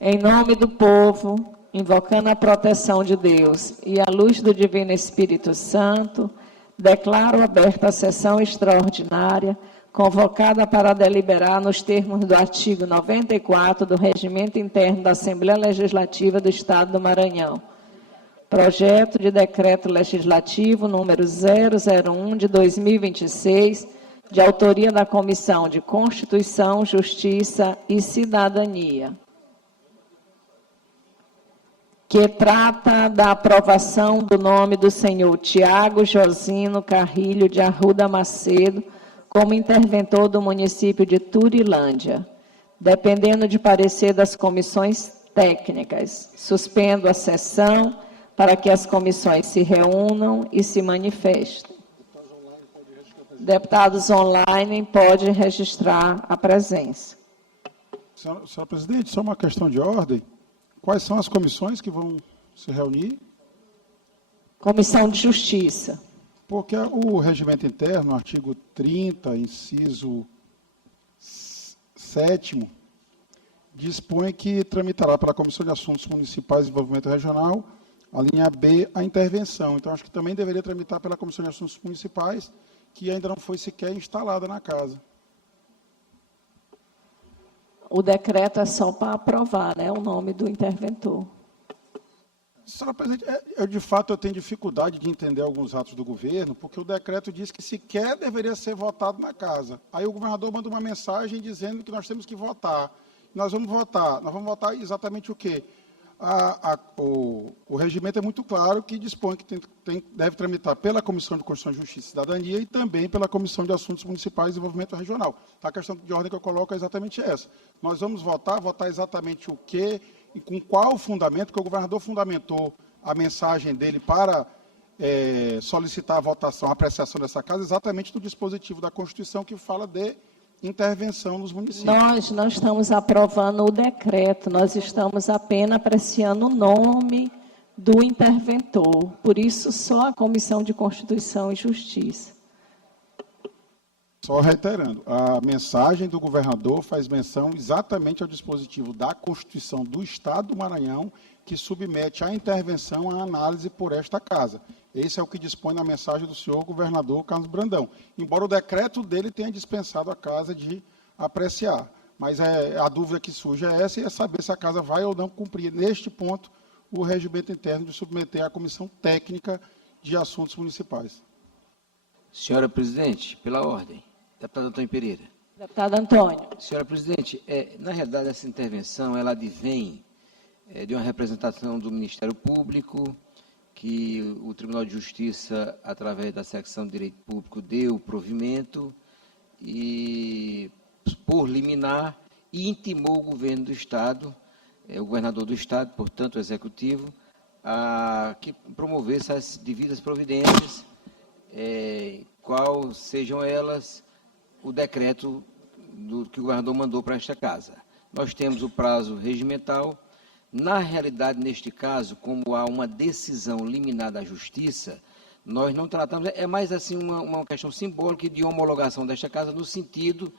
Em nome do povo, invocando a proteção de Deus e a luz do Divino Espírito Santo, declaro aberta a sessão extraordinária, convocada para deliberar nos termos do artigo 94 do Regimento Interno da Assembleia Legislativa do Estado do Maranhão. Projeto de Decreto Legislativo número 001 de 2026, de autoria da Comissão de Constituição, Justiça e Cidadania, que trata da aprovação do nome do senhor Tiago Josino Carrilho de Arruda Macedo como interventor do município de Turilândia, dependendo de parecer das comissões técnicas. Suspendo a sessão para que as comissões se reúnam e se manifestem. Deputados online podem registrar a presença. Senhora presidente, só uma questão de ordem. Quais são as comissões que vão se reunir? Comissão de Justiça. Porque o regimento interno, artigo 30, inciso 7º, dispõe que tramitará para a Comissão de Assuntos Municipais e Desenvolvimento Regional, a linha B, a intervenção. Então, acho que também deveria tramitar pela Comissão de Assuntos Municipais, que ainda não foi sequer instalada na casa. O decreto é só para aprovar, né, o nome do interventor. Senhora presidente, de fato eu tenho dificuldade de entender alguns atos do governo, porque o decreto diz que sequer deveria ser votado na casa. Aí o governador manda uma mensagem dizendo que nós temos que votar. Nós vamos votar exatamente o quê? O regimento é muito claro que dispõe que deve tramitar pela Comissão de Constituição, Justiça e Cidadania e também pela Comissão de Assuntos Municipais e Desenvolvimento Regional. A questão de ordem que eu coloco é exatamente essa. Nós vamos votar exatamente o quê e com qual fundamento, porque o governador fundamentou a mensagem dele para solicitar a votação, a apreciação dessa casa, exatamente no dispositivo da Constituição que fala de intervenção nos municípios. Nós não estamos aprovando o decreto, nós estamos apenas apreciando o nome do interventor. Por isso, só a Comissão de Constituição e Justiça. Só reiterando, a mensagem do governador faz menção exatamente ao dispositivo da Constituição do Estado do Maranhão, que submete a intervenção à análise por esta casa. Esse é o que dispõe na mensagem do senhor governador Carlos Brandão, embora o decreto dele tenha dispensado a casa de apreciar. Mas a dúvida que surge é essa, e é saber se a casa vai ou não cumprir, neste ponto, o regimento interno de submeter à Comissão Técnica de Assuntos Municipais. Senhora presidente, pela ordem. Deputado Antônio Pereira. Deputado Antônio. Senhora presidente, na realidade, essa intervenção, ela advém de uma representação do Ministério Público, que o Tribunal de Justiça, através da secção de Direito Público, deu provimento e, por liminar, e intimou o governo do Estado, o governador do Estado, portanto, o Executivo, a que promovesse as devidas providências, qual sejam elas o decreto que o governador mandou para esta casa. Nós temos o prazo regimental. Na realidade, neste caso, como há uma decisão liminar da Justiça, nós não tratamos, é mais assim uma questão simbólica de homologação desta casa no sentido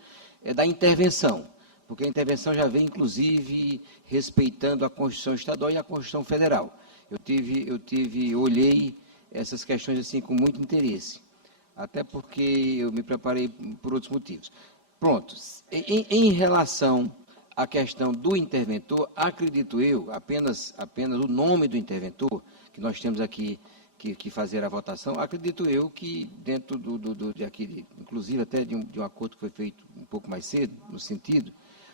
da intervenção, porque a intervenção já vem, inclusive, respeitando a Constituição Estadual e a Constituição Federal. Olhei essas questões assim com muito interesse, até porque eu me preparei por outros motivos. Pronto, em relação à questão do interventor, acredito eu, apenas o nome do interventor, que nós temos aqui que fazer a votação, acredito eu que dentro inclusive até de um acordo que foi feito um pouco mais cedo, no sentido,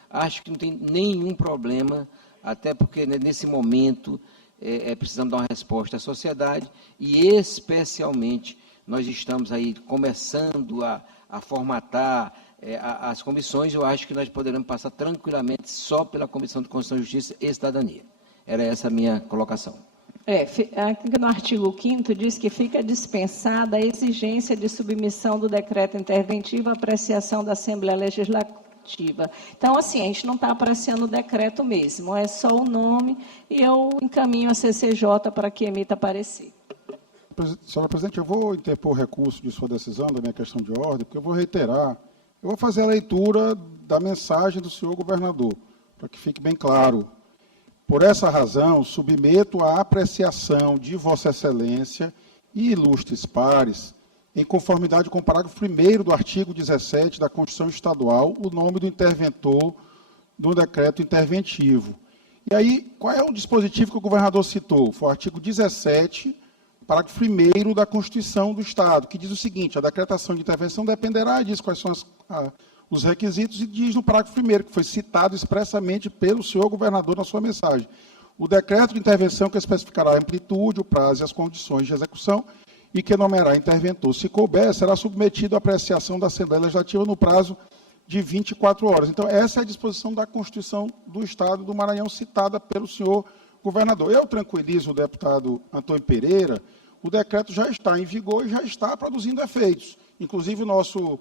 acho que não tem nenhum problema, até porque nesse momento precisamos dar uma resposta à sociedade e especialmente nós estamos aí começando a formatar as comissões. Eu acho que nós poderemos passar tranquilamente só pela Comissão de Constituição, Justiça e Cidadania. Era essa a minha colocação. Aqui no artigo 5º diz que fica dispensada a exigência de submissão do decreto interventivo à apreciação da Assembleia Legislativa. Então, assim, a gente não está apreciando o decreto mesmo, é só o nome e eu encaminho a CCJ para que emita parecer. Senhora presidente, eu vou interpor recurso de sua decisão, da minha questão de ordem, porque eu vou reiterar, eu vou fazer a leitura da mensagem do senhor governador. para que fique bem claro. Por essa razão, submeto à apreciação de Vossa Excelência e ilustres pares, em conformidade com o parágrafo 1º do artigo 17 da Constituição Estadual, o nome do interventor do decreto interventivo. E aí, qual é o dispositivo que o governador citou? Foi o artigo 17, parágrafo 1º da Constituição do Estado, que diz o seguinte: a decretação de intervenção dependerá, diz quais são os requisitos, e diz no parágrafo 1º, que foi citado expressamente pelo senhor governador na sua mensagem. O decreto de intervenção que especificará a amplitude, o prazo e as condições de execução e que nomeará interventor. Se couber, será submetido à apreciação da Assembleia Legislativa no prazo de 24 horas. Então, essa é a disposição da Constituição do Estado do Maranhão, citada pelo senhor governador. Eu tranquilizo o deputado Antônio Pereira, o decreto já está em vigor e já está produzindo efeitos. Inclusive, o nosso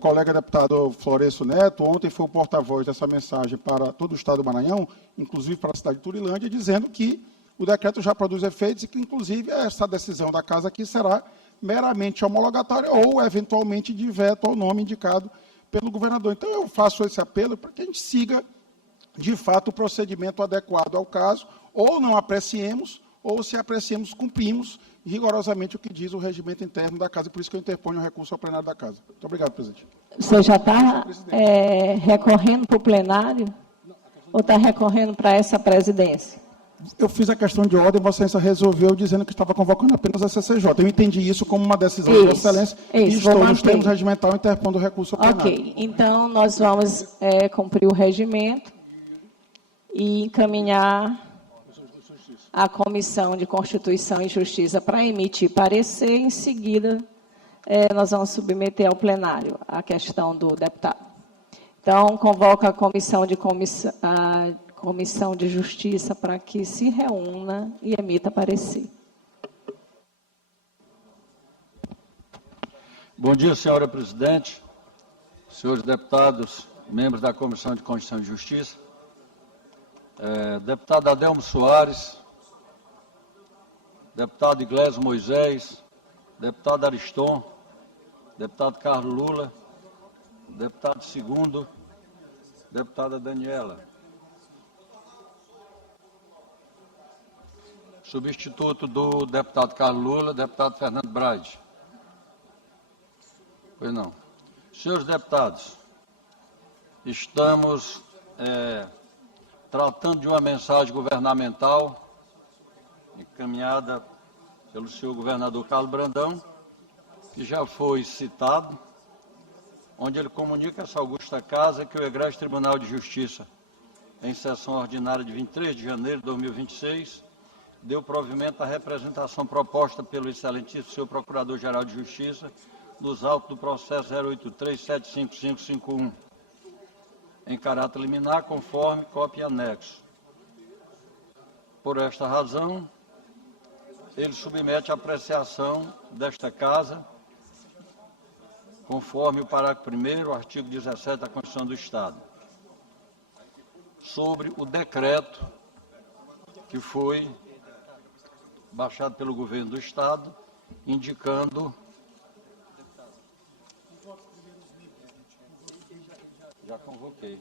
colega deputado Florencio Neto, ontem foi o porta-voz dessa mensagem para todo o Estado do Maranhão, inclusive para a cidade de Turilândia, dizendo que o decreto já produz efeitos e que, inclusive, essa decisão da Casa aqui será meramente homologatória ou, eventualmente, de veto ao nome indicado pelo governador. Então, eu faço esse apelo para que a gente siga, de fato, o procedimento adequado ao caso, ou não apreciemos, ou, se apreciemos, cumprimos rigorosamente o que diz o regimento interno da Casa. Por isso que eu interponho o recurso ao plenário da Casa. Muito obrigado, presidente. Você já está recorrendo para o plenário? Ou está recorrendo para essa presidência? Eu fiz a questão de ordem, Vossa Excelência resolveu dizendo que estava convocando apenas a CCJ. Eu entendi isso como uma decisão de Vossa Excelência e estou, nos termos regimental, interpondo o recurso ao plenário. Ok, então nós vamos cumprir o regimento e encaminhar a Comissão de Constituição e Justiça para emitir parecer. Em seguida, nós vamos submeter ao plenário a questão do deputado. Então, convoco a Comissão de Justiça para que se reúna e emita parecer. Bom dia, senhora presidente, senhores deputados, membros da Comissão de Constituição e Justiça, deputado Adelmo Soares, deputado Iglesias Moisés, deputado Ariston, deputado Carlos Lula, deputado Segundo, deputada Daniela. Substituto do deputado Carlos Lula, deputado Fernando Brade. Pois não. Senhores deputados, estamos tratando de uma mensagem governamental encaminhada pelo senhor governador Carlos Brandão, que já foi citado, onde ele comunica a essa augusta casa que o Egrégio Tribunal de Justiça, em sessão ordinária de 23 de janeiro de 2026, deu provimento à representação proposta pelo excelentíssimo senhor Procurador-Geral de Justiça nos autos do processo 083-75551, em caráter liminar, conforme cópia e anexo. Por esta razão, ele submete à apreciação desta Casa, conforme o parágrafo 1º, artigo 17 da Constituição do Estado, sobre o decreto que foi baixado pelo governo do Estado, indicando... Já convoquei.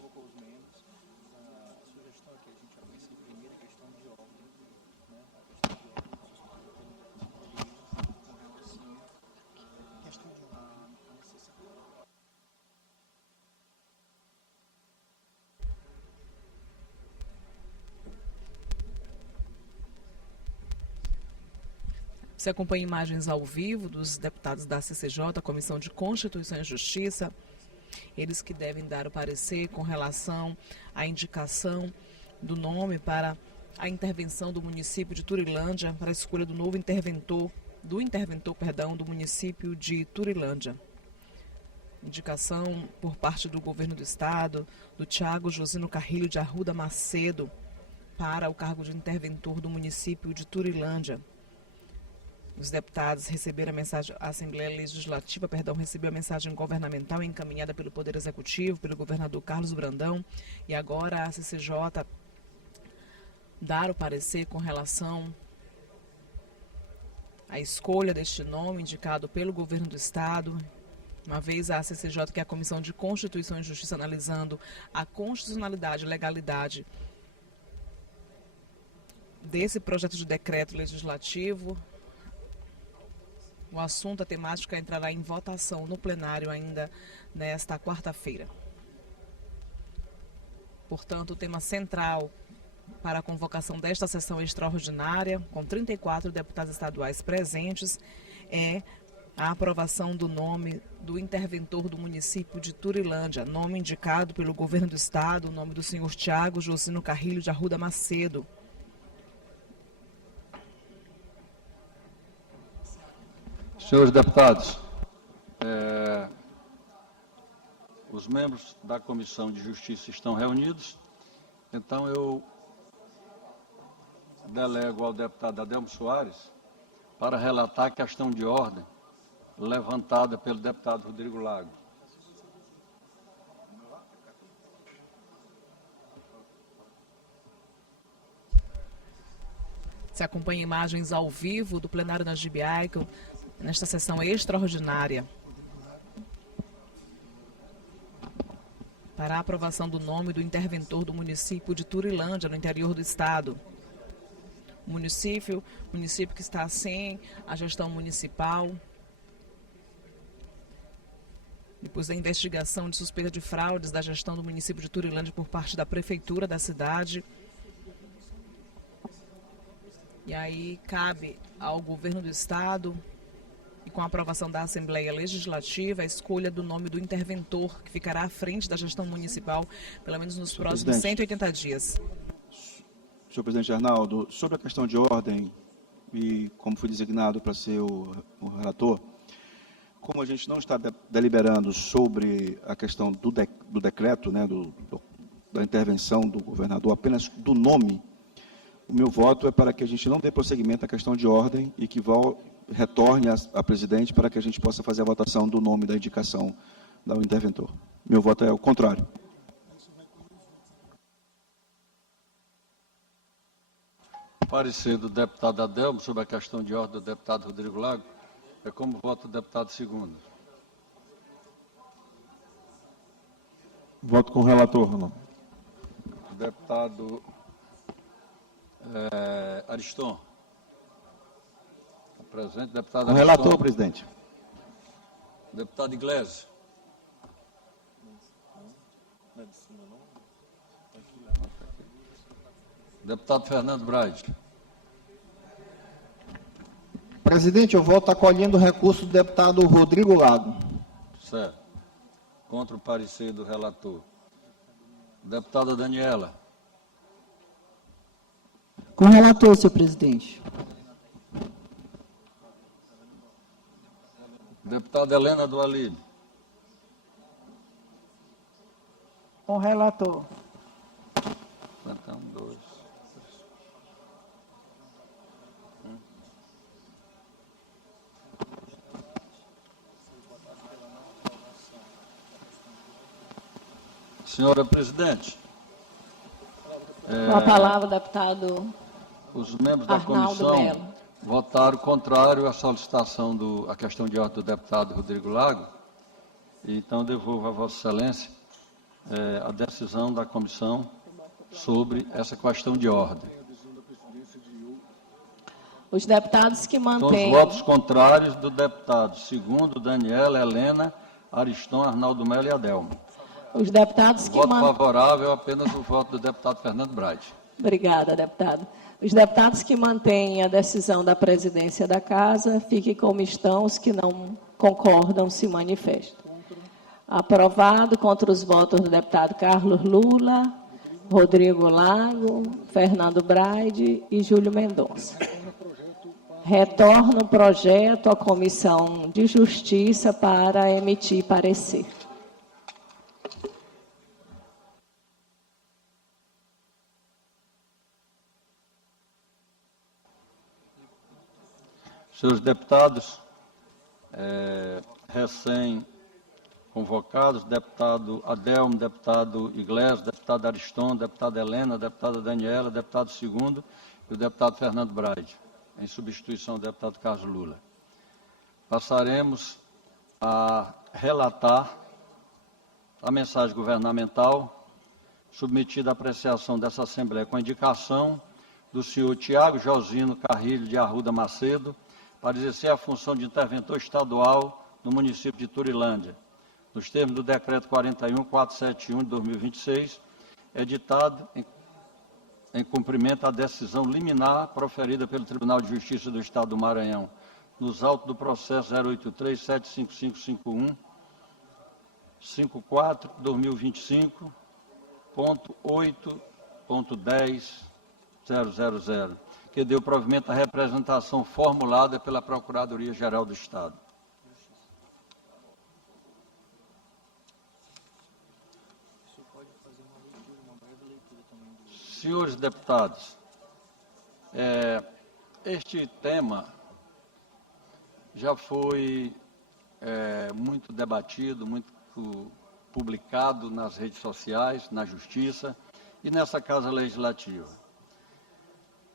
Você acompanha imagens ao vivo dos deputados da CCJ, Comissão de Constituição e Justiça, eles que devem dar o parecer com relação à indicação do nome para a intervenção do município de Turilândia, para a escolha do novo interventor, do município de Turilândia. Indicação por parte do governo do Estado, do Thiago Josino Carrilho de Arruda Macedo, para o cargo de interventor do município de Turilândia. Os deputados receberam a mensagem, a Assembleia Legislativa, recebeu a mensagem governamental encaminhada pelo Poder Executivo, pelo governador Carlos Brandão, e agora a CCJ dar o parecer com relação à escolha deste nome indicado pelo governo do Estado Uma vez a CCJ, que é a Comissão de Constituição e Justiça, analisando a constitucionalidade e legalidade desse projeto de decreto legislativo, o assunto, a temática, entrará em votação no plenário ainda nesta quarta-feira. Portanto, o tema central para a convocação desta sessão extraordinária, com 34 deputados estaduais presentes, é a aprovação do nome do interventor do município de Turilândia, nome indicado pelo governo do estado, o nome do senhor Tiago Josino Carrilho de Arruda Macedo. Senhores deputados, os membros da Comissão de Justiça estão reunidos, então eu delego ao deputado Adelmo Soares para relatar a questão de ordem levantada pelo deputado Rodrigo Lago. Se acompanha imagens ao vivo do plenário na Gibiaico, nesta sessão extraordinária, para a aprovação do nome do interventor do município de Turilândia, no interior do estado. O município que está sem a gestão municipal, depois da investigação de suspeita de fraudes da gestão do município de Turilândia por parte da prefeitura da cidade. E aí cabe ao governo do estado, e com a aprovação da Assembleia Legislativa, a escolha do nome do interventor, que ficará à frente da gestão municipal, pelo menos nos próximos 180 dias. Senhor presidente Arnaldo, sobre a questão de ordem, e como fui designado para ser o relator, como a gente não está deliberando sobre a questão do decreto, né, da intervenção do governador, apenas do nome, o meu voto é para que a gente não dê prosseguimento à questão de ordem e que retorne a presidente para que a gente possa fazer a votação do nome da indicação do interventor. Meu voto é o contrário. Parecer do deputado Adelmo sobre a questão de ordem do deputado Rodrigo Lago é como voto do deputado segundo. Voto com o relator, Ronaldo. Deputado Ariston. Presente, deputado Com o Ariston. relator, presidente. Deputado Iglesias. Deputado Fernando Braide. Presidente, eu voto acolhendo o recurso do deputado Rodrigo Lago. Certo. Contra o parecer do relator. Deputada Daniela. Com o relator, senhor presidente. Deputada Helena do Alírio. Com o relator. Então, 2. Senhora presidente. Com a palavra, deputado Os membros da Arnaldo comissão Melo. votaram contrário à solicitação à questão de ordem do deputado Rodrigo Lago. E, então, devolvo a Vossa Excelência a decisão da comissão sobre essa questão de ordem. Os deputados que São os mantêm... votos contrários do deputado segundo, Daniela, Helena, Ariston, Arnaldo Melo e Adelmo. Os deputados que Voto mantêm... favorável apenas o voto do deputado Fernando Braide. Obrigada, deputado. Os deputados que mantêm a decisão da presidência da Casa, fiquem como estão. Os que não concordam, se manifestam. Aprovado, contra os votos do deputado Carlos Lula, Rodrigo Lago, Fernando Braide e Júlio Mendonça. Retorna o projeto à Comissão de Justiça para emitir parecer. Senhores deputados, recém-convocados, deputado Adelmo, deputado Iglesias, deputado Ariston, deputada Helena, deputada Daniela, deputado segundo e o deputado Fernando Braide, em substituição do deputado Carlos Lula. Passaremos a relatar a mensagem governamental submetida à apreciação dessa Assembleia com a indicação do senhor Tiago Josino Carrilho de Arruda Macedo para exercer a função de interventor estadual no município de Turilândia, nos termos do Decreto 41.471 de 2026, editado em cumprimento à decisão liminar proferida pelo Tribunal de Justiça do Estado do Maranhão, nos autos do processo 083.755.54.8.10.000, que deu provimento à representação formulada pela Procuradoria-Geral do Estado. Senhores deputados, este tema já foi muito debatido, muito publicado nas redes sociais, na Justiça e nessa Casa Legislativa.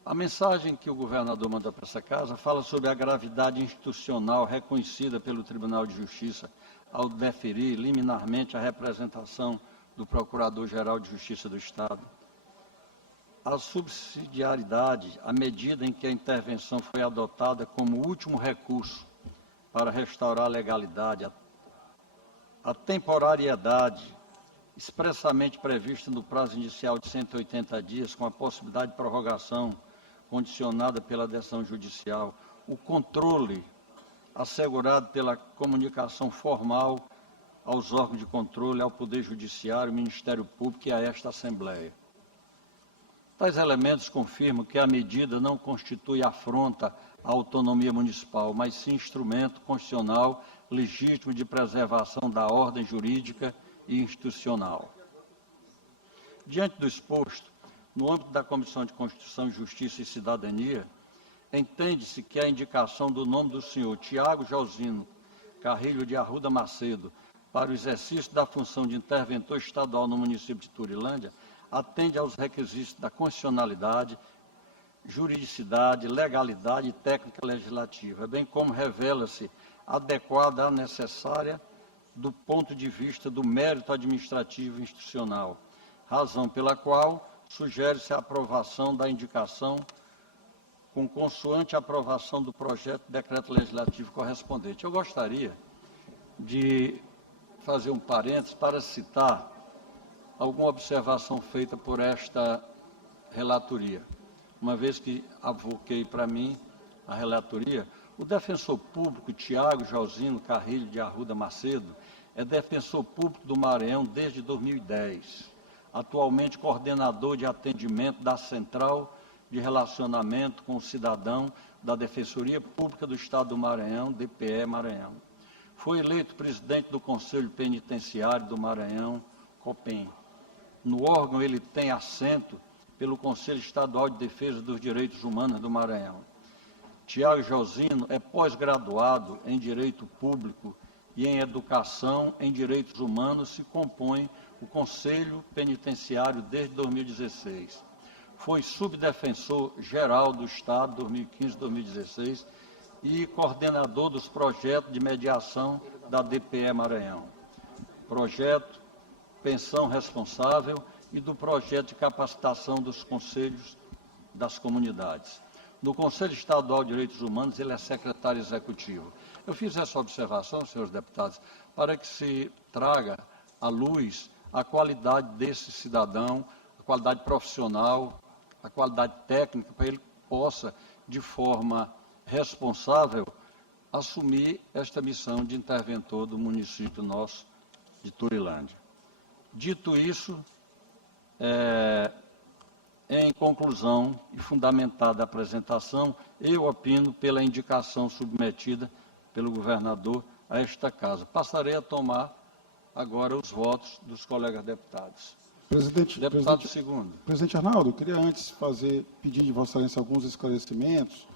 A mensagem que o governador mandou para essa casa fala sobre a gravidade institucional reconhecida pelo Tribunal de Justiça ao deferir liminarmente a representação do Procurador-Geral de Justiça do Estado. A subsidiariedade, à medida em que a intervenção foi adotada como último recurso para restaurar a legalidade, a temporariedade, expressamente prevista no prazo inicial de 180 dias, com a possibilidade de prorrogação condicionada pela decisão judicial, o controle assegurado pela comunicação formal aos órgãos de controle, ao Poder Judiciário, Ministério Público e a esta Assembleia. Tais elementos confirmam que a medida não constitui afronta à autonomia municipal, mas sim instrumento constitucional legítimo de preservação da ordem jurídica e institucional. Diante do exposto, no âmbito da Comissão de Constituição, Justiça e Cidadania, entende-se que a indicação do nome do senhor Tiago Josino Carrilho de Arruda Macedo para o exercício da função de interventor estadual no município de Turilândia atende aos requisitos da constitucionalidade, juridicidade, legalidade e técnica legislativa, bem como revela-se adequada à necessária do ponto de vista do mérito administrativo e institucional, razão pela qual sugere-se a aprovação da indicação com consoante a aprovação do projeto de decreto legislativo correspondente. Eu gostaria de fazer um parênteses para citar alguma observação feita por esta relatoria. Uma vez que avoquei para mim a relatoria, o defensor público Tiago Josino Carrilho de Arruda Macedo é defensor público do Maranhão desde 2010, atualmente coordenador de atendimento da Central de Relacionamento com o Cidadão da Defensoria Pública do Estado do Maranhão, DPE Maranhão. Foi eleito presidente do Conselho Penitenciário do Maranhão, COPEM. No órgão, ele tem assento pelo Conselho Estadual de Defesa dos Direitos Humanos do Maranhão. Tiago Josino é pós-graduado em Direito Público e em Educação em Direitos Humanos, se compõe o Conselho Penitenciário desde 2016. Foi subdefensor geral do Estado 2015-2016 e coordenador dos projetos de mediação da DPE Maranhão. Projeto Pensão Responsável e do projeto de capacitação dos conselhos das comunidades. No Conselho Estadual de Direitos Humanos, ele é secretário executivo. Eu fiz essa observação, senhores deputados, para que se traga à luz a qualidade desse cidadão, a qualidade profissional, a qualidade técnica, para ele possa, de forma responsável, assumir esta missão de interventor do município nosso de Turilândia. Dito isso, em conclusão e fundamentada a apresentação, eu opino pela indicação submetida pelo governador a esta casa. Passarei a tomar agora os votos dos colegas deputados. Deputado segundo. Presidente Arnaldo, eu queria antes pedir de Vossa Excelência alguns esclarecimentos.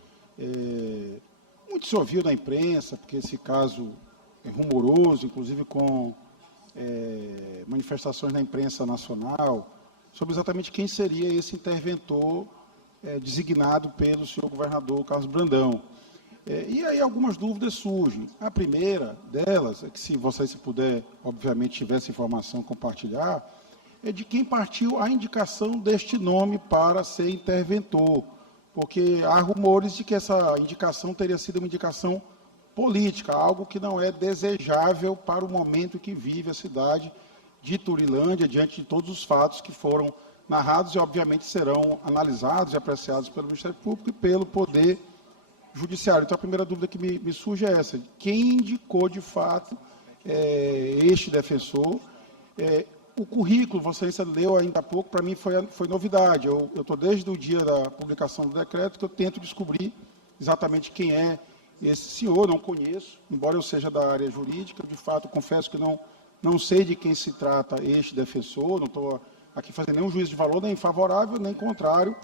Muito se ouviu na imprensa, porque esse caso é rumoroso, inclusive com manifestações na imprensa nacional, sobre exatamente quem seria esse interventor designado pelo senhor governador Carlos Brandão. E aí algumas dúvidas surgem. A primeira delas, é que se você se puder, obviamente, tiver essa informação, compartilhar, é de quem partiu a indicação deste nome para ser interventor, porque há rumores de que essa indicação teria sido uma indicação política, algo que não é desejável para o momento que vive a cidade de Turilândia, diante de todos os fatos que foram narrados e, obviamente, serão analisados e apreciados pelo Ministério Público e pelo Poder Judiciário. Então, a primeira dúvida que me surge é essa: quem indicou, de fato, este defensor? O currículo, Vossa Excelência leu ainda há pouco, para mim foi novidade. Eu estou desde o dia da publicação do decreto que eu tento descobrir exatamente quem é esse senhor, não conheço, embora eu seja da área jurídica, de fato, confesso que não sei de quem se trata este defensor, não estou aqui fazendo nenhum juízo de valor, nem favorável, nem contrário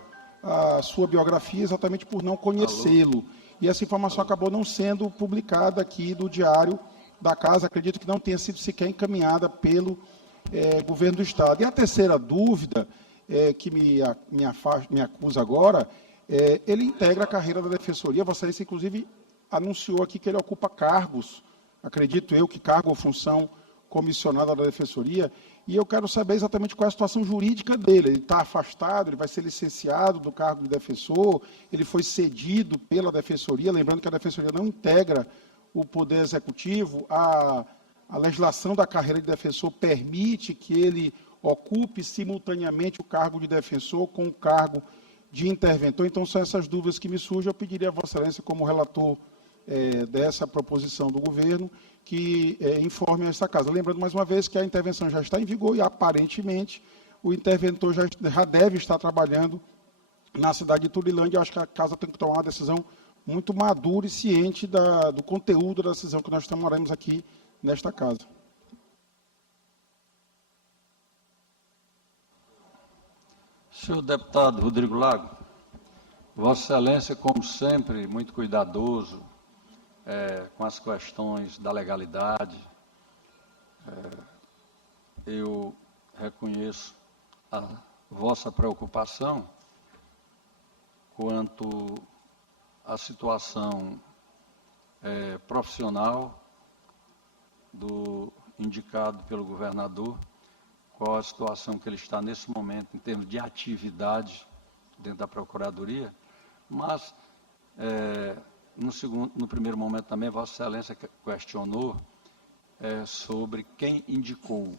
à sua biografia, exatamente por não conhecê-lo. E essa informação acabou não sendo publicada aqui do Diário da Casa, acredito que não tenha sido sequer encaminhada pelo Governo do Estado. E a terceira dúvida, que me acusa agora, ele integra a carreira da Defensoria. Vossa Excelência, inclusive, anunciou aqui que ele ocupa cargos, acredito eu, que cargo ou função comissionada da Defensoria, e eu quero saber exatamente qual é a situação jurídica dele. Ele está afastado, ele vai ser licenciado do cargo de defensor, ele foi cedido pela Defensoria, lembrando que a Defensoria não integra o Poder Executivo, a legislação da carreira de defensor permite que ele ocupe simultaneamente o cargo de defensor com o cargo de interventor. Então, são essas dúvidas que me surgem. Eu pediria a Vossa Excelência, como relator dessa proposição do governo, que informe esta casa. Lembrando, mais uma vez, que a intervenção já está em vigor e, aparentemente, o interventor já deve estar trabalhando na cidade de Turilândia. Eu acho que a casa tem que tomar uma decisão muito madura e ciente do conteúdo da decisão que nós tomaremos aqui nesta casa. Senhor deputado Rodrigo Lago, Vossa Excelência, como sempre, muito cuidadoso com as questões da legalidade. Eu reconheço a vossa preocupação quanto à situação profissional do indicado pelo governador, qual a situação que ele está nesse momento em termos de atividade dentro da Procuradoria, mas no primeiro momento também Vossa Excelência questionou sobre quem indicou.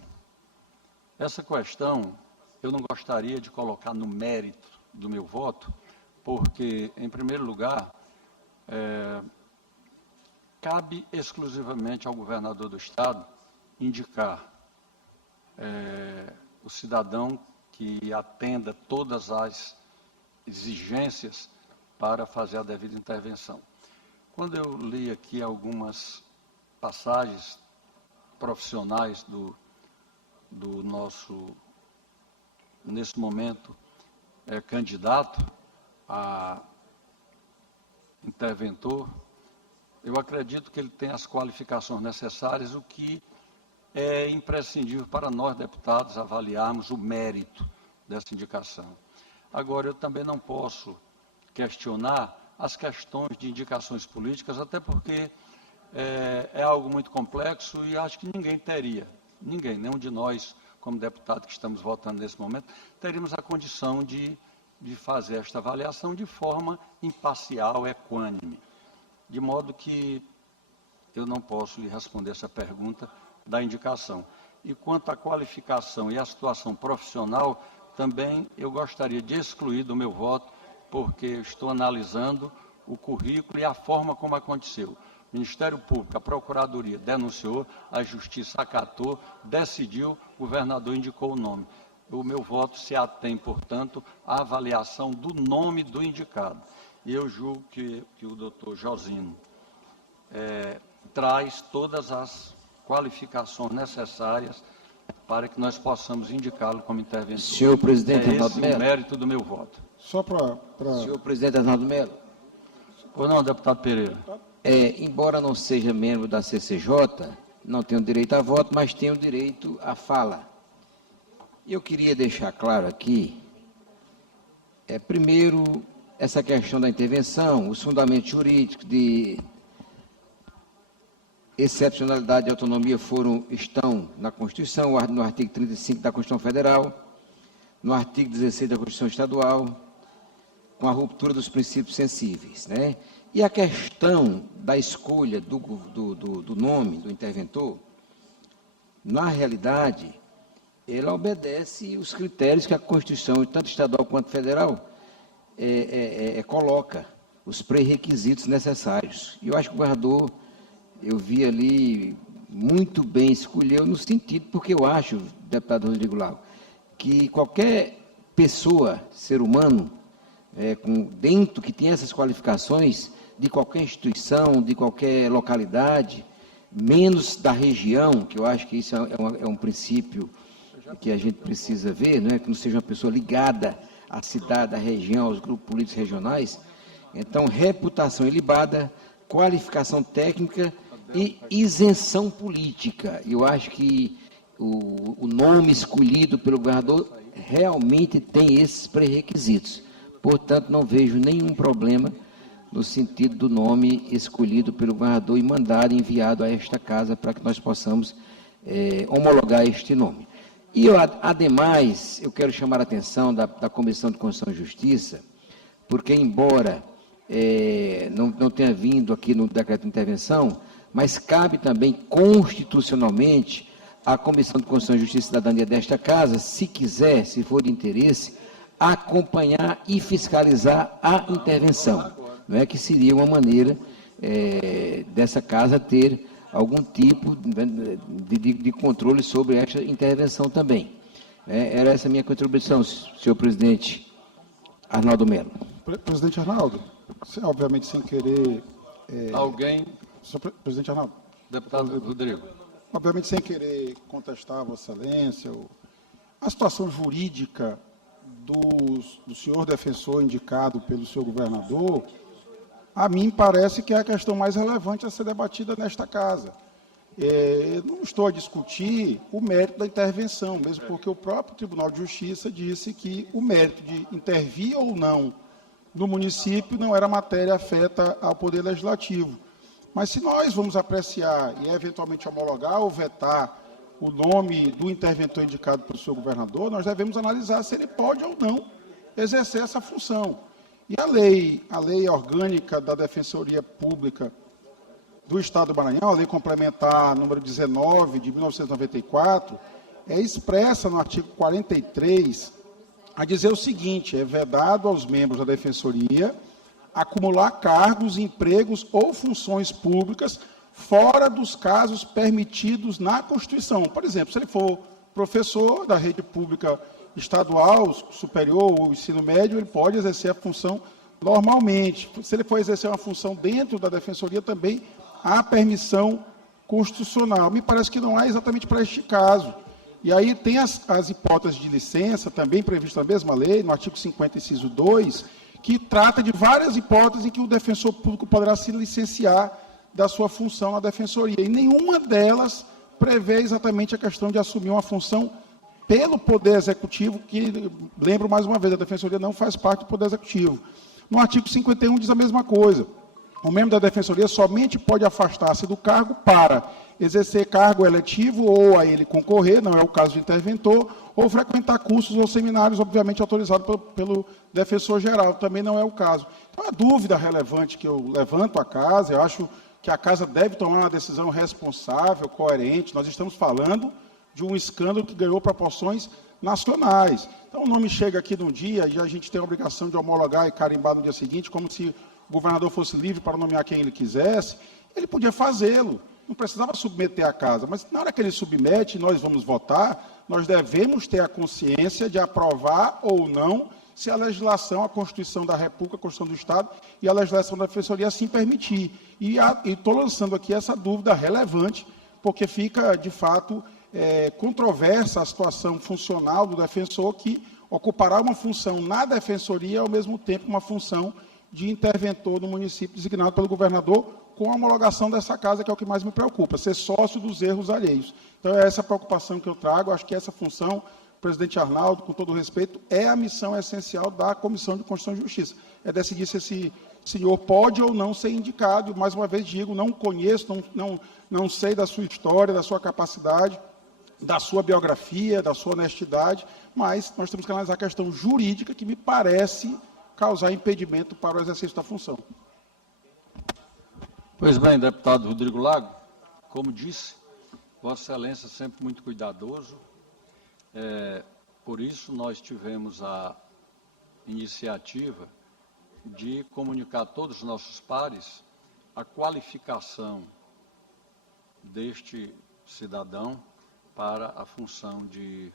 Essa questão eu não gostaria de colocar no mérito do meu voto, porque, em primeiro lugar, cabe exclusivamente ao governador do Estado indicar o cidadão que atenda todas as exigências para fazer a devida intervenção. Quando eu li aqui algumas passagens profissionais do nosso, nesse momento, candidato a interventor, eu acredito que ele tem as qualificações necessárias, o que é imprescindível para nós, deputados, avaliarmos o mérito dessa indicação. Agora, eu também não posso questionar as questões de indicações políticas, até porque é algo muito complexo e acho que ninguém, nenhum de nós, como deputado que estamos votando nesse momento, teríamos a condição de fazer esta avaliação de forma imparcial, equânime. De modo que eu não posso lhe responder essa pergunta da indicação. E quanto à qualificação e à situação profissional, também eu gostaria de excluir do meu voto, porque eu estou analisando o currículo e a forma como aconteceu. O Ministério Público, a Procuradoria denunciou, a Justiça acatou, decidiu, o governador indicou o nome. O meu voto se atém, portanto, à avaliação do nome do indicado. E eu julgo que o doutor Josino traz todas as qualificações necessárias para que nós possamos indicá-lo como interventor. Senhor presidente Arnaldo Melo. Esse é o mérito do meu voto. Só para... Senhor presidente Arnaldo Melo. Pois não, deputado Pereira. Embora não seja membro da CCJ, não tenho direito a voto, mas tenho direito à fala. Eu queria deixar claro aqui, primeiro, essa questão da intervenção, os fundamentos jurídicos de excepcionalidade e autonomia estão na Constituição, no artigo 35 da Constituição Federal, no artigo 16 da Constituição Estadual, com a ruptura dos princípios sensíveis, né? E a questão da escolha do nome do interventor, na realidade, ela obedece os critérios que a Constituição, tanto estadual quanto federal, coloca, os pré-requisitos necessários. E eu acho que o governador, eu vi ali, muito bem escolheu no sentido, porque eu acho, deputado Rodrigo Lago, que qualquer pessoa, ser humano, dentro que tem essas qualificações, de qualquer instituição, de qualquer localidade, menos da região, que eu acho que isso é um princípio que a gente precisa ver, não é? Que não seja uma pessoa ligada à cidade, à região, aos grupos políticos regionais. Então, reputação ilibada, qualificação técnica e isenção política. Eu acho que o nome escolhido pelo governador realmente tem esses pré-requisitos. Portanto, não vejo nenhum problema no sentido do nome escolhido pelo governador e mandado, enviado a esta casa para que nós possamos homologar este nome. E, ademais, eu quero chamar a atenção da Comissão de Constituição e Justiça, porque, embora não tenha vindo aqui no decreto de intervenção, mas cabe também constitucionalmente à Comissão de Constituição e Justiça e Cidadania desta casa, se quiser, se for de interesse, acompanhar e fiscalizar a intervenção. Não é que seria uma maneira dessa casa ter algum tipo de controle sobre esta intervenção também. Era essa a minha contribuição, senhor presidente Arnaldo Melo. Presidente Arnaldo, obviamente sem querer... Alguém? Senhor presidente Arnaldo. Deputado Rodrigo. Obviamente sem querer contestar Vossa Excelência, a situação jurídica do senhor defensor indicado pelo senhor governador, a mim parece que é a questão mais relevante a ser debatida nesta casa. Não estou a discutir o mérito da intervenção, mesmo porque o próprio Tribunal de Justiça disse que o mérito de intervir ou não no município não era matéria afeta ao Poder Legislativo. Mas se nós vamos apreciar e eventualmente homologar ou vetar o nome do interventor indicado pelo senhor governador, nós devemos analisar se ele pode ou não exercer essa função. E a lei orgânica da Defensoria Pública do Estado do Maranhão, a lei complementar número 19 de 1994, é expressa no artigo 43 a dizer o seguinte: é vedado aos membros da Defensoria acumular cargos, empregos ou funções públicas fora dos casos permitidos na Constituição. Por exemplo, se ele for professor da rede pública estadual, superior ou ensino médio, ele pode exercer a função normalmente. Se ele for exercer uma função dentro da Defensoria, também há permissão constitucional. Me parece que não há exatamente para este caso. E aí tem as hipóteses de licença, também previstas na mesma lei, no artigo 50, inciso 2, que trata de várias hipóteses em que o defensor público poderá se licenciar da sua função na Defensoria. E nenhuma delas prevê exatamente a questão de assumir uma função pelo Poder Executivo, que, lembro mais uma vez, a Defensoria não faz parte do Poder Executivo. No artigo 51 diz a mesma coisa. O membro da Defensoria somente pode afastar-se do cargo para exercer cargo eletivo ou a ele concorrer, não é o caso de interventor, ou frequentar cursos ou seminários, obviamente autorizados pelo defensor geral, também não é o caso. Então, a dúvida relevante que eu levanto à casa, eu acho que a casa deve tomar uma decisão responsável, coerente. Nós estamos falando de um escândalo que ganhou proporções nacionais. Então, o nome chega aqui num dia e a gente tem a obrigação de homologar e carimbar no dia seguinte, como se o governador fosse livre para nomear quem ele quisesse. Ele podia fazê-lo, não precisava submeter à casa, mas na hora que ele submete, nós vamos votar, nós devemos ter a consciência de aprovar ou não se a legislação, a Constituição da República, a Constituição do Estado e a legislação da Defensoria assim permitir. E estou lançando aqui essa dúvida relevante, porque fica, de fato, controversa a situação funcional do defensor, que ocupará uma função na Defensoria e, ao mesmo tempo, uma função de interventor no município designado pelo governador, com a homologação dessa casa, que é o que mais me preocupa, ser sócio dos erros alheios. Então, é essa a preocupação que eu trago. Acho que essa função presidente Arnaldo, com todo o respeito, é a missão essencial da Comissão de Constituição e Justiça. É decidir se esse senhor pode ou não ser indicado. Mais uma vez digo, não conheço, não sei da sua história, da sua capacidade, da sua biografia, da sua honestidade, mas nós temos que analisar a questão jurídica que me parece causar impedimento para o exercício da função. Pois bem, deputado Rodrigo Lago, como disse, Vossa Excelência sempre muito cuidadoso, por isso nós tivemos a iniciativa de comunicar a todos os nossos pares a qualificação deste cidadão para a função de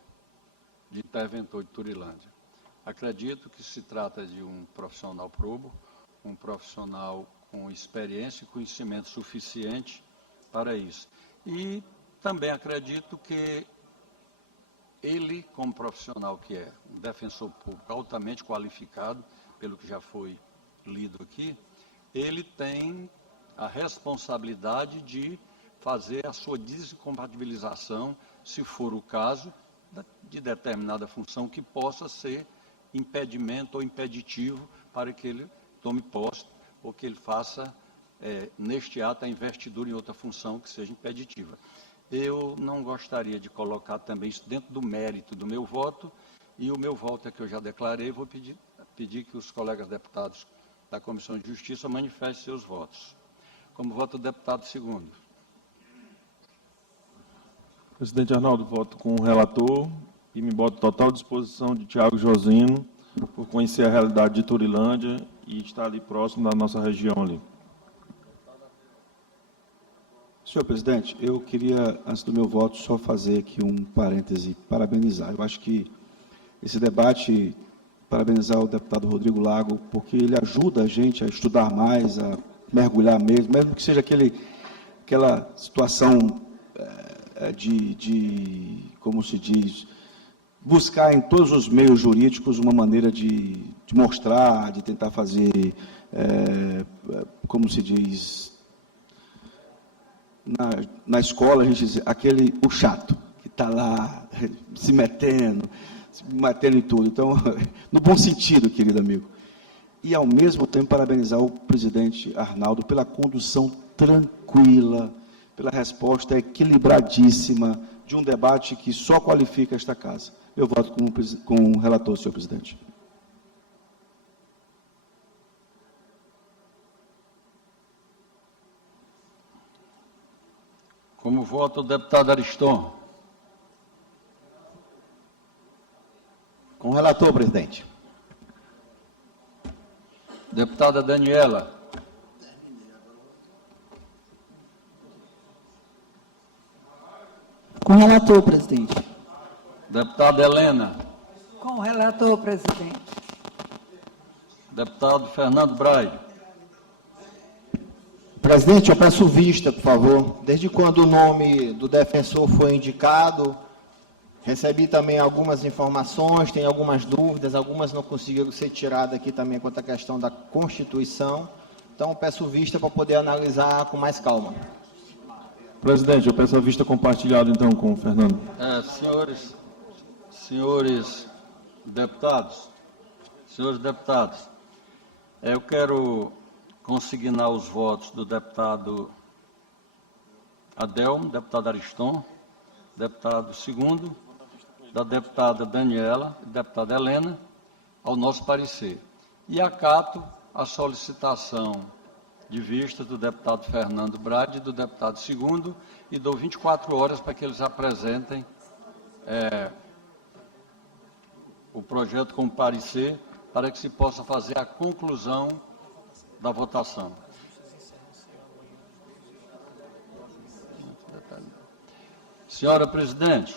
interventor de Turilândia. Acredito que se trata de um profissional probo, um profissional com experiência e conhecimento suficiente para isso. E também acredito que ele, como profissional que é um defensor público altamente qualificado, pelo que já foi lido aqui, ele tem a responsabilidade de fazer a sua desincompatibilização, se for o caso, de determinada função que possa ser impedimento ou impeditivo para que ele tome posse ou que ele faça, neste ato, a investidura em outra função que seja impeditiva. Eu não gostaria de colocar também isso dentro do mérito do meu voto, e o meu voto é que eu já declarei, vou pedir que os colegas deputados da Comissão de Justiça manifestem seus votos. Como voto o deputado segundo. Presidente Arnaldo, voto com o relator e me boto total disposição de Tiago Josino, por conhecer a realidade de Turilândia e estar ali próximo da nossa região ali. Senhor presidente, eu queria, antes do meu voto, só fazer aqui um parêntese, parabenizar. Eu acho que esse debate, parabenizar o deputado Rodrigo Lago, porque ele ajuda a gente a estudar mais, a mergulhar mesmo que seja aquela situação como se diz, buscar em todos os meios jurídicos uma maneira de mostrar, de tentar fazer, como se diz, na escola a gente diz, o chato, que está lá se metendo em tudo. Então, no bom sentido, querido amigo. E, ao mesmo tempo, parabenizar o presidente Arnaldo pela condução tranquila, pela resposta equilibradíssima de um debate que só qualifica esta casa. Eu voto com o relator, senhor presidente. Como voto o deputado Ariston. Com o relator, presidente. Deputada Daniela. Com o relator, presidente. Deputada Helena. Com o relator, presidente. Deputado Fernando Braille. Presidente, eu peço vista, por favor. Desde quando o nome do defensor foi indicado, recebi também algumas informações, tenho algumas dúvidas, algumas não conseguiram ser tiradas aqui também quanto à questão da Constituição. Então, peço vista para poder analisar com mais calma. Presidente, eu peço a vista compartilhada, então, com o Fernando. Senhores deputados, eu quero consignar os votos do deputado Adelmo, deputado Ariston, deputado segundo, da deputada Daniela e deputada Helena, ao nosso parecer. E acato a solicitação de vista do deputado Fernando Brade e do deputado segundo, e dou 24 horas para que eles apresentem o projeto com parecer, para que se possa fazer a conclusão da votação. Senhora presidente.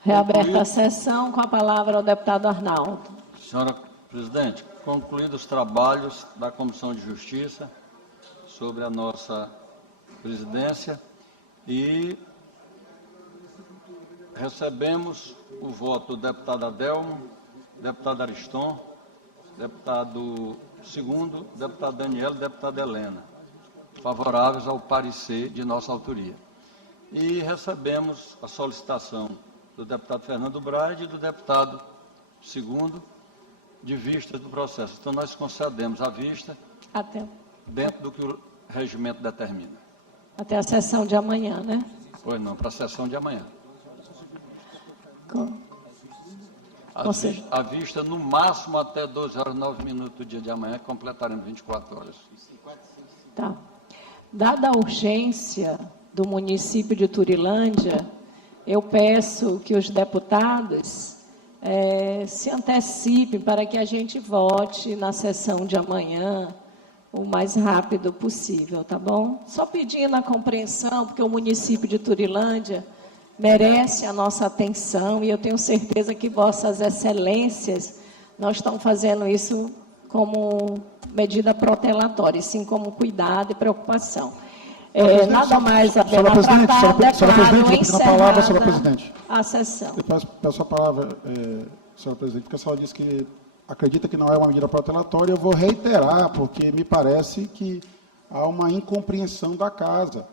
Reaberta a sessão, com a palavra o deputado Arnaldo. Senhora presidente, concluídos os trabalhos da Comissão de Justiça sobre a nossa presidência e recebemos o voto do deputado Adelmo, deputado Ariston, deputado segundo, deputado Daniel e deputada Helena, favoráveis ao parecer de nossa autoria. E recebemos a solicitação do deputado Fernando Braide e do deputado segundo de vista do processo. Então, nós concedemos a vista dentro do que o regimento determina. Até a sessão de amanhã, né? Pois não, para a sessão de amanhã. A vista, no máximo, até 12h09 do dia de amanhã, completaremos 24 horas. Tá. Dada a urgência do município de Turilândia, eu peço que os deputados se antecipem para que a gente vote na sessão de amanhã o mais rápido possível, tá bom? Só pedindo a compreensão, porque o município de Turilândia merece a nossa atenção e eu tenho certeza que vossas excelências não estão fazendo isso como medida protelatória, e sim como cuidado e preocupação. Nada mais a pena tratar, declaro encerrada a sessão. Eu peço a palavra, senhora presidente, porque a senhora disse que acredita que não é uma medida protelatória. Eu vou reiterar, porque me parece que há uma incompreensão da casa.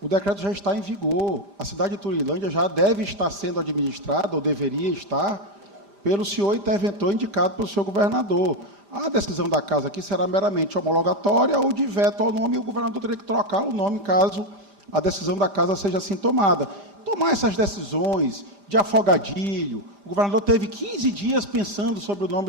O decreto já está em vigor. A cidade de Turilândia já deve estar sendo administrada, ou deveria estar, pelo senhor interventor indicado pelo senhor governador. A decisão da casa aqui será meramente homologatória ou de veto ao nome, e o governador teria que trocar o nome caso a decisão da casa seja assim tomada. Tomar essas decisões de afogadilho, o governador teve 15 dias pensando sobre o nome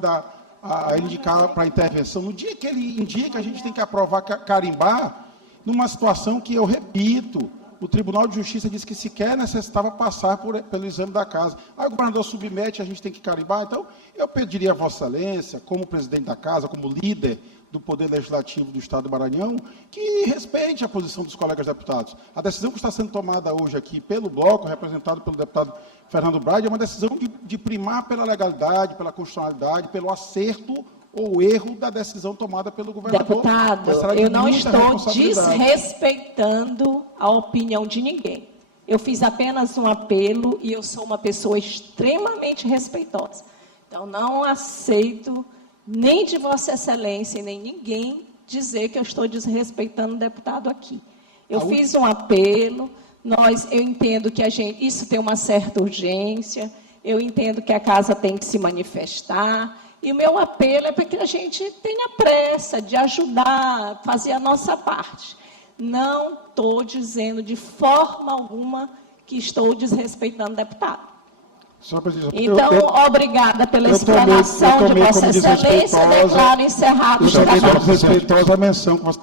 a ele indicar para a intervenção. No dia que ele indica, a gente tem que aprovar, carimbar, numa situação que, eu repito, o Tribunal de Justiça disse que sequer necessitava passar pelo exame da casa. Aí o governador submete, a gente tem que carimbar. Então, eu pediria a Vossa Excelência, como presidente da casa, como líder do Poder Legislativo do Estado do Maranhão, que respeite a posição dos colegas deputados. A decisão que está sendo tomada hoje aqui pelo bloco, representado pelo deputado Fernando Braide, é uma decisão de primar pela legalidade, pela constitucionalidade, pelo acerto ou erro da decisão tomada pelo governador. Deputado, eu não estou desrespeitando a opinião de ninguém. Eu fiz apenas um apelo e eu sou uma pessoa extremamente respeitosa. Então, não aceito nem de Vossa Excelência, nem ninguém dizer que eu estou desrespeitando o deputado aqui. Eu fiz um apelo, eu entendo que isso tem uma certa urgência, eu entendo que a casa tem que se manifestar, e o meu apelo é para que a gente tenha pressa de ajudar, fazer a nossa parte. Não estou dizendo de forma alguma que estou desrespeitando o deputado. Então, obrigada pela explanação de Vossa Excelência, declaro encerrado o debate. Eu tomei como desrespeitosa a menção que você